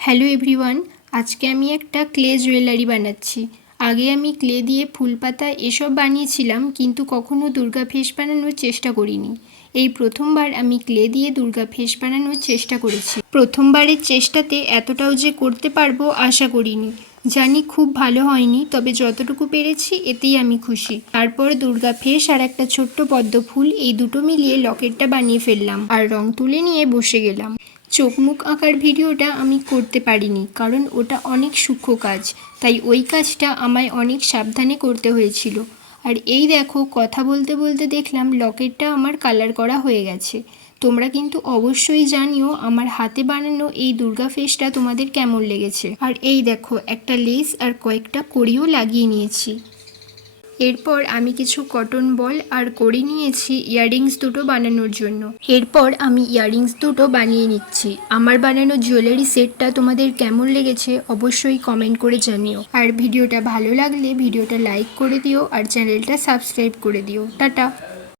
Hello everyone, আজকে আমি একটা ক্লে জুয়েলারি বানাচ্ছি। আগে আমি ক্লে দিয়ে ফুল পাতা এসব বানিয়েছিলাম, কিন্তু কখনো দুর্গা ফেস বানানোর চেষ্টা করিনি। এই প্রথমবার আমি ক্লে দিয়ে দুর্গা ফেস বানানোর চেষ্টা করেছি। প্রথমবারের চেষ্টাতে এতটাও যে করতে পারবো আশা করিনি। জানি খুব ভালো হয়নি, তবে যতটুকু পেরেছি এতেই আমি খুশি। তারপর দুর্গা ফেস আর একটা ছোট্ট পদ্ম ফুল এই দুটো মিলিয়ে লকেটটা বানিয়ে ফেললাম আর রং তুলে নিয়ে বসে গেলাম। চোখ মুখ আঁকার ভিডিওটা আমি করতে পারিনি, কারণ ওটা অনেক সূক্ষ্ম কাজ, তাই ওই কাজটা আমায় অনেক সাবধানে করতে হয়েছিল। আর এই দেখো, কথা বলতে বলতে দেখলাম লকেটটা আমার কালার করা হয়ে গেছে। তোমরা কিন্তু অবশ্যই জানিও আমার হাতে বানানো এই দুর্গা ফেসটা তোমাদের কেমন লেগেছে। আর এই দেখো, একটা লেস আর কয়েকটা কড়িও লাগিয়ে নিয়েছি। এরপর আমি কিছু কটন বল আর কড়ি নিয়েছি ইয়াররিংস দুটো বানানোর জন্য। এরপর আমি ইয়াররিংস দুটো বানিয়ে নিচ্ছি। আমার বানানো জুয়েলারি সেটটা তোমাদের কেমন লেগেছে অবশ্যই কমেন্ট করে জানিও। আর ভিডিওটা ভালো লাগলে ভিডিওটা লাইক করে দিও আর চ্যানেলটা সাবস্ক্রাইব করে দিও। টাটা।